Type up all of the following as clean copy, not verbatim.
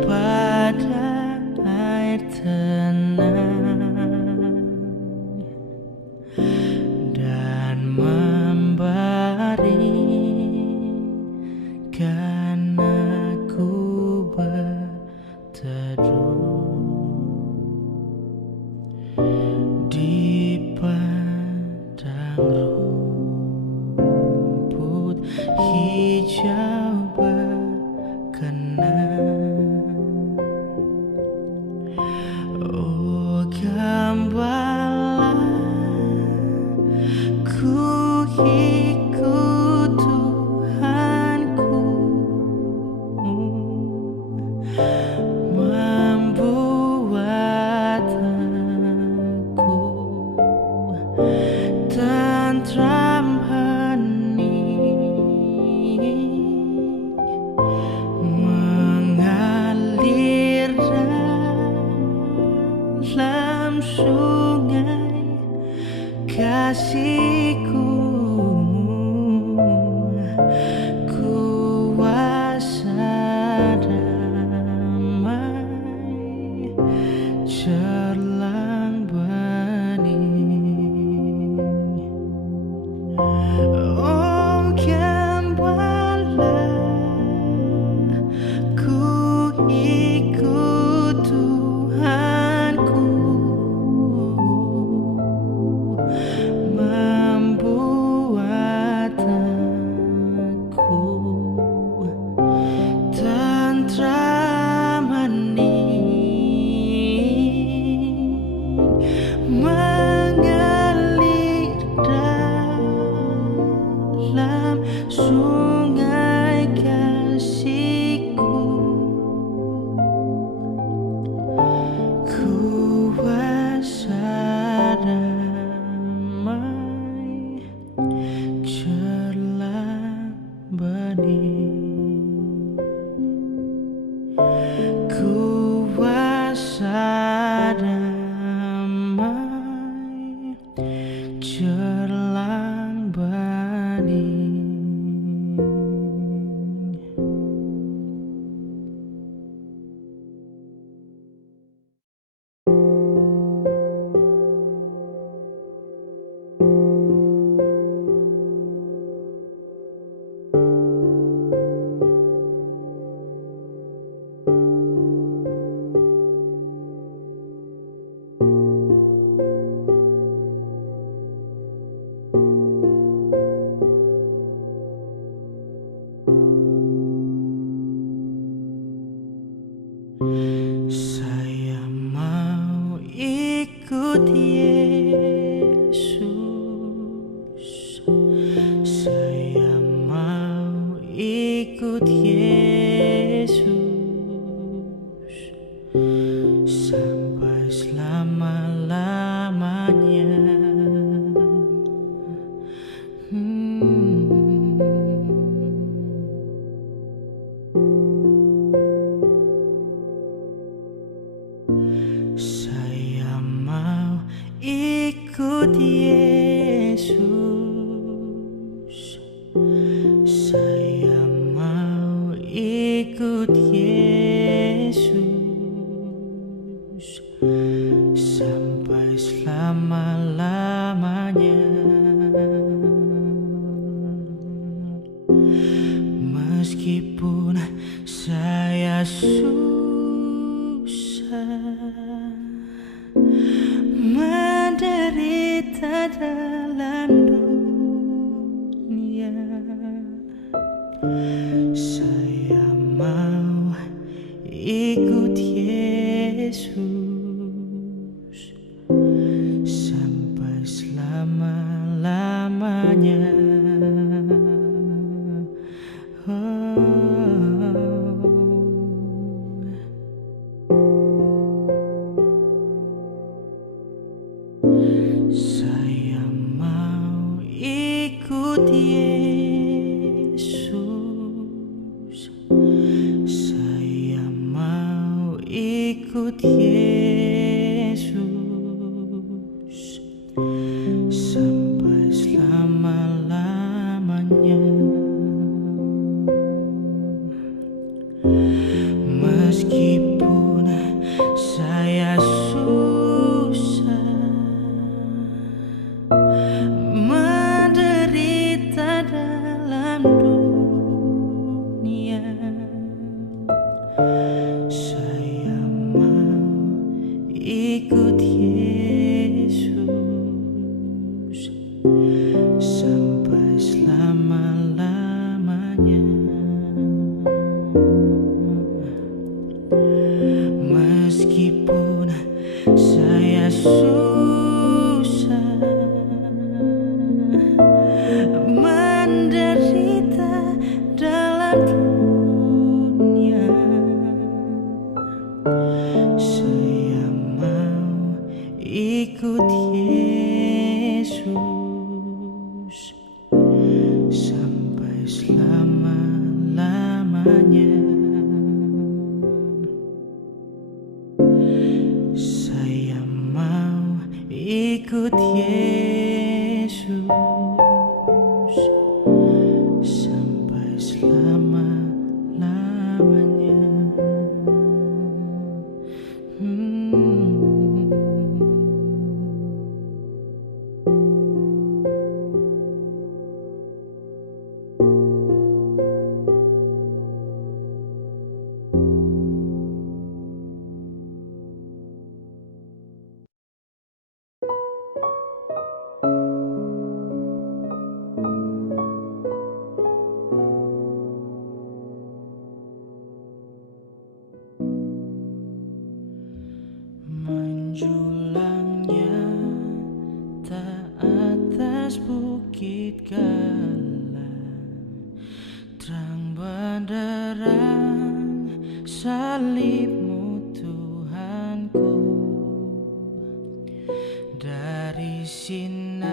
pada air tenang dan membaringkan aku berteduh di padang rumput hijau berkenan. Oh gembala, ku ikut Tuhanku, membuat aku tentram hening, mengalir dalam sungai kasihku, kuasa damai cerlang bening. Oh gembala, ku ikut Tuhanku, membuat aku tentram hening, mengalir dalam sungai kasihku, kuasa damai cerlang bening, kuasa damai cerlang bening. Saya mau ikut Yesus, saya mau ikut Yesus sampai selama-lamanya. Saya mau ikut Yesus, saya mau ikut Yesus sampai selama-lamanya. Meskipun saya menderita dalam dunia, saya mau ikut Yesus sampai selama-lamanya. Saya mau ikut Yesus, saya mau ikut Yesus sampai selama-lamanya. Meski Meskipun saya susah menderita dalam dunia, saya mau ikut Yesus sampai selama-lamanya. Saya mau ikut Yesus sampai selama-lamanya. Menjulangnya tak atas bukit galang, terang benderang salibmu Tuhanku. Dari sinarnya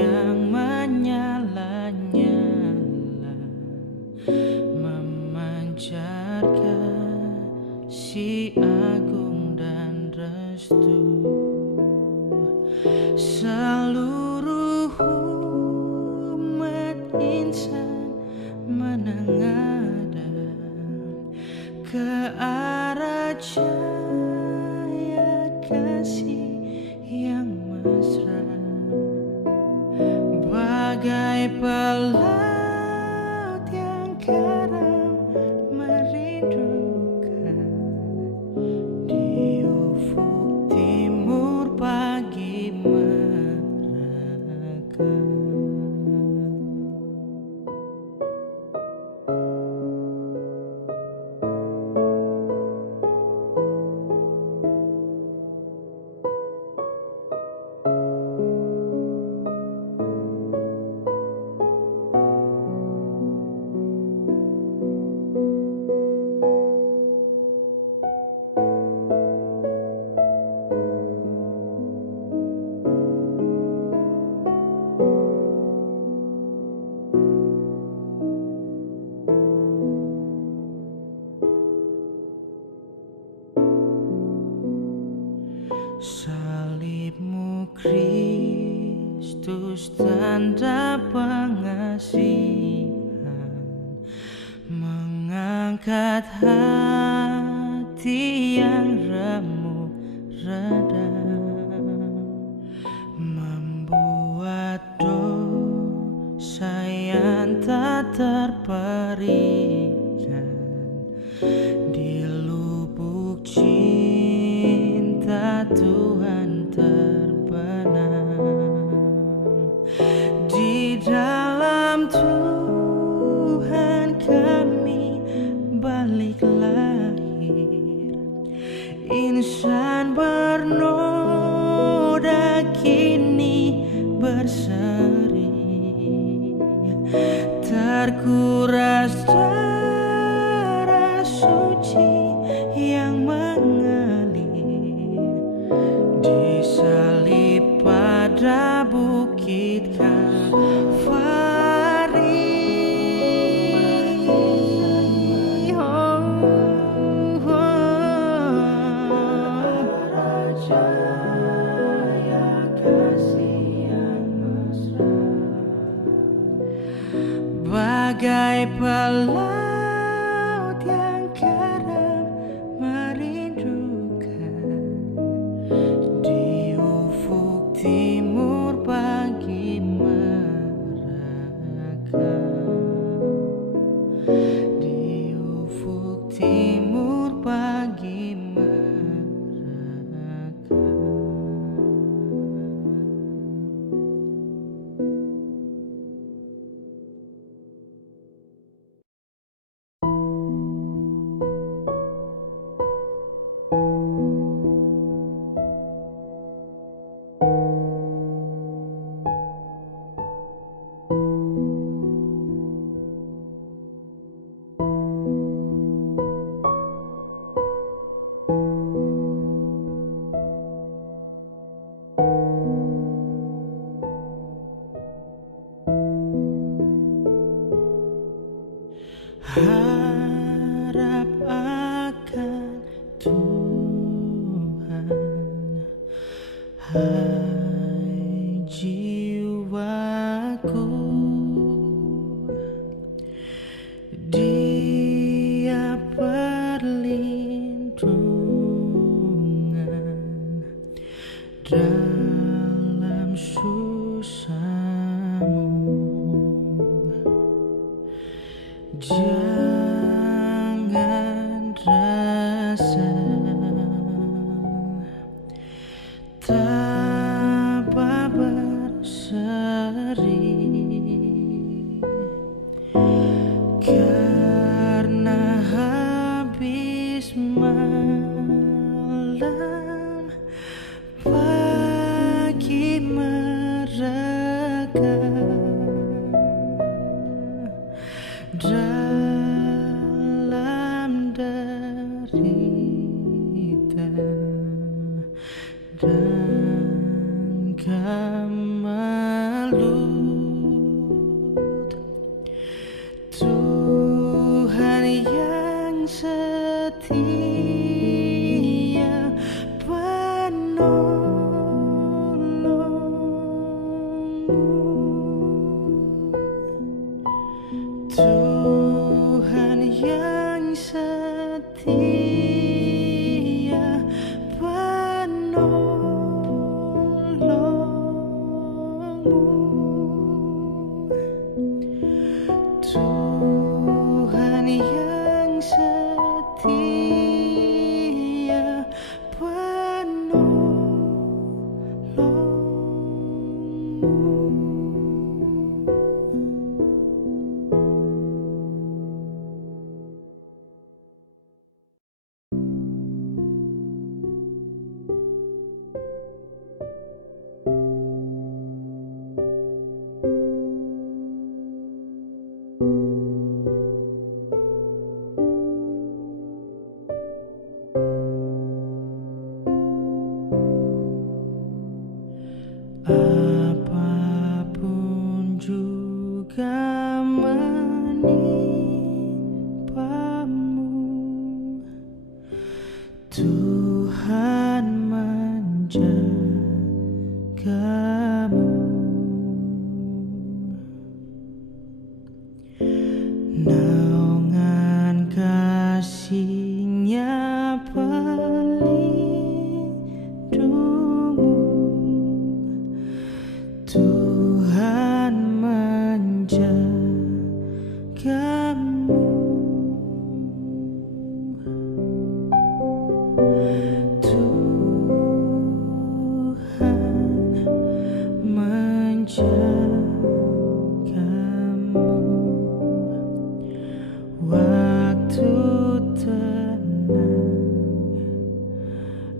yang menyala-nyala, memancarkan si agung dan restu. Seluruh umat insan menengadah ke arah cahaya kasih yang mesra, bagai pelaut yang karam merindukan di ufuk timur pagi merekam. Salibmu Kristus, tanda pengasihan, mengangkat hati yang remuk redam, membuat dosa yang tak terperikan di lubuk cinta Tuhan terbenam. Di dalam Tuhan kami balik lahir, insan bernoda kini berseri, terkuras darah suci yang mengalir di salib pada bukit Kalvari. Bagai pelaut yang karam merindukan di ufuk timur pagi merekam, di ufuk timur pagi Harap akan Tuhan, hai jiwaku. Dia perlindungan dalam susahmu. Jangan rasa tanpa berseri, karena habis malam pagi mereka dalam derita dan kemelut. Tuhan yang setia penolongmu. Tuhan yang setia penolongmu. Tuhan yang setia apapun juga menimpamu, Tuhan menjagamu. Naungan kasih-Nya pelindungmu, Tuhan menjagamu. Tuhan menjagamu. Waktu tenang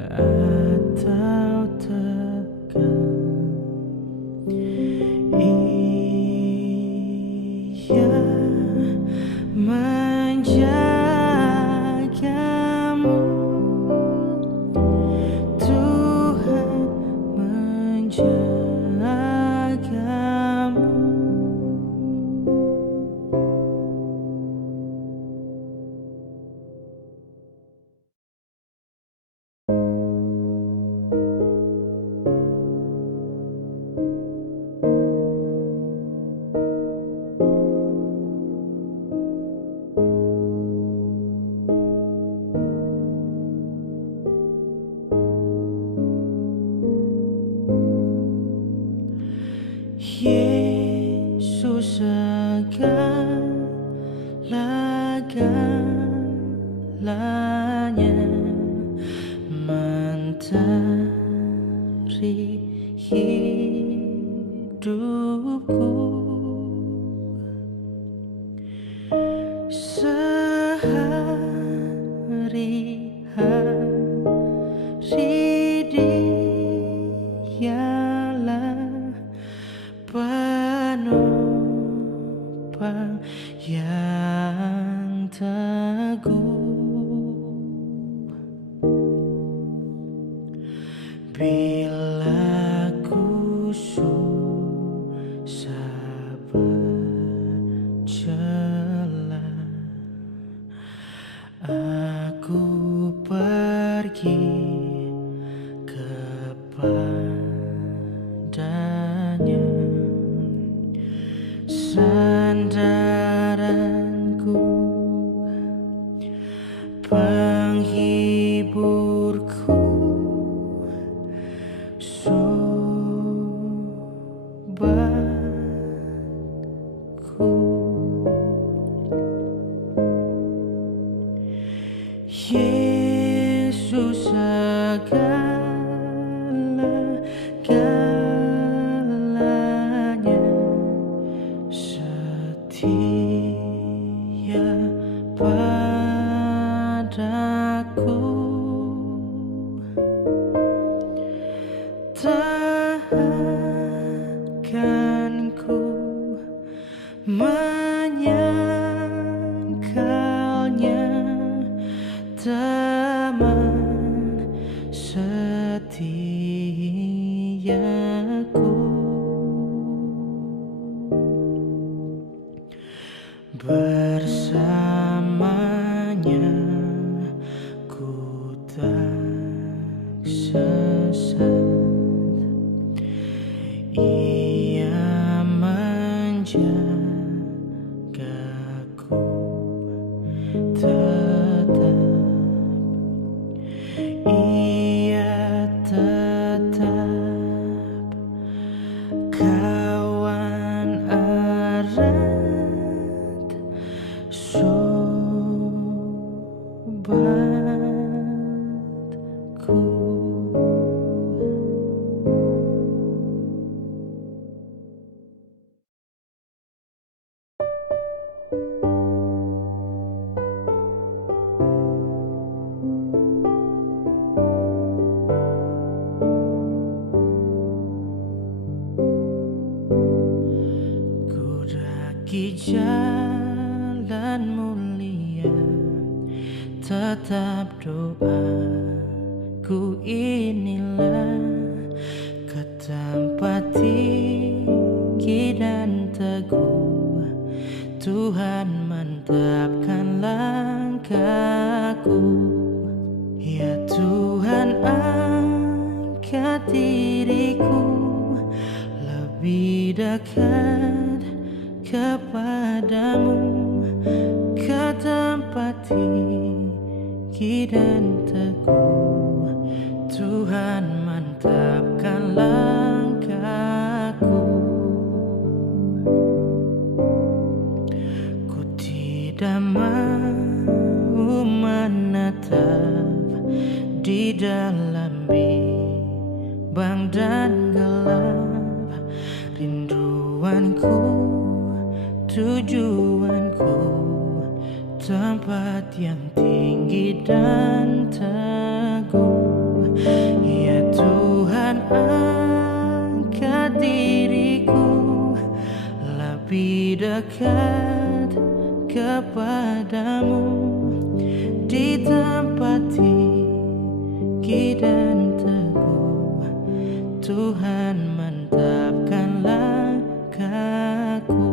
atau tegang, Ia menjagamu. Tuhan menjagamu. Yesus segala-galanya, mentari hidupku. Sehari-hari Dialah penopang yang teguh. Bila ku susah berjalan, aku pergi kepadanya, sandaranku, penghiburku, sobatku. Yesus segala-galanya, setia padaku, takkan ku menyangkalnya, teman setiaku. Bersamanya ku tak sesat, Ia menjagaku tetap, Ia tetap kawan erat, sobatku. Ku daki jalan mulia, tetap doaku inilah, ke tempat tinggi dan teguh, Tuhan mantapkan langkahku. Ya Tuhan, angkat diriku lebih dekat kepadamu, ke tempat tinggi dan teguh, Tuhan mantapkan langkahku. Ku tidak mau menetap di dalam bimbang dan gelap, rinduanku, tujuanku, tempat yang tinggi dan teguh. Ya Tuhan, angkat diriku lebih dekat kepadamu, di tempat tinggi dan teguh, Tuhan mantapkan langkahku.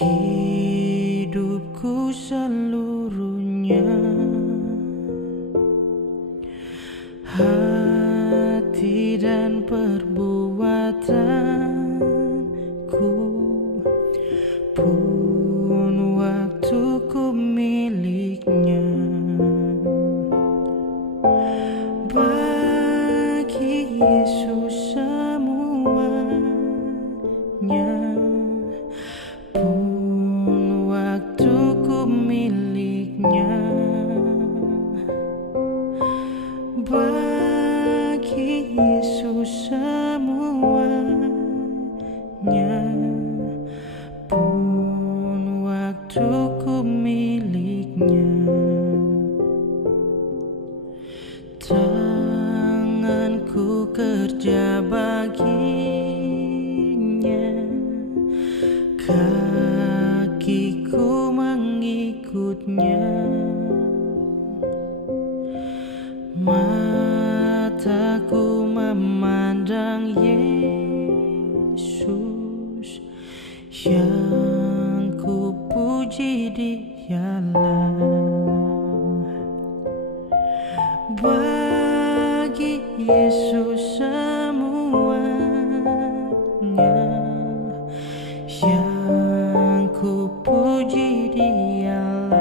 hidupku seluruhnya, hati dan perbuatanku pun waktuku miliknya. Bagi Yesus semuanya pun waktuku miliknya. Bagi Yesus semuanya pun waktuku miliknya. Tanganku kerja baginya, kakiku mengikutnya, mataku memandang Yesus, yang ku puji Dialah. Bagi Yesus semuanya, yang ku puji Dialah.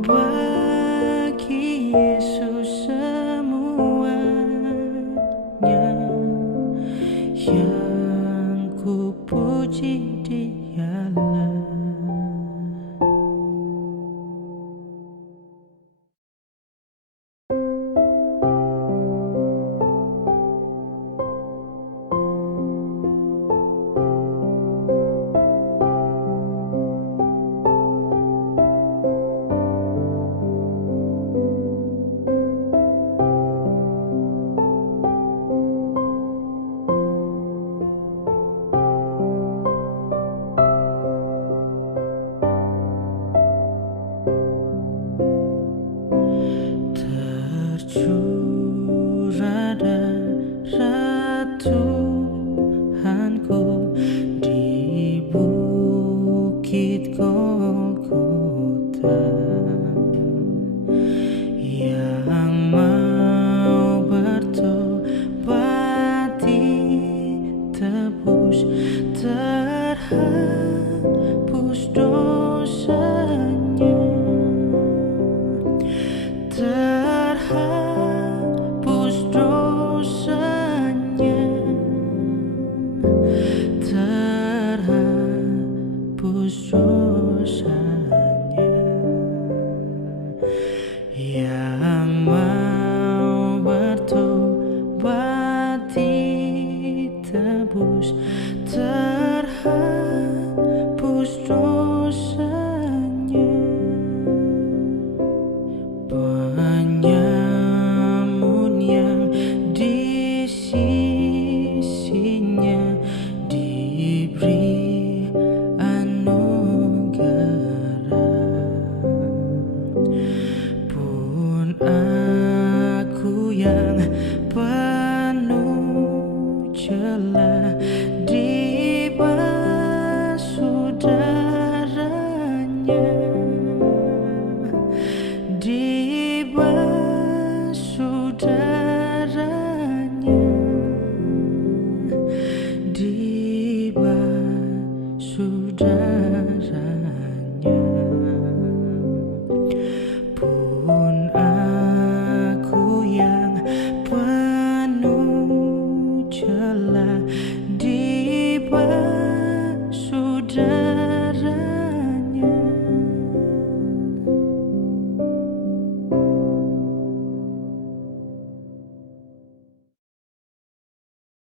Bagi Yesus semuanya, yang ku puji Dia.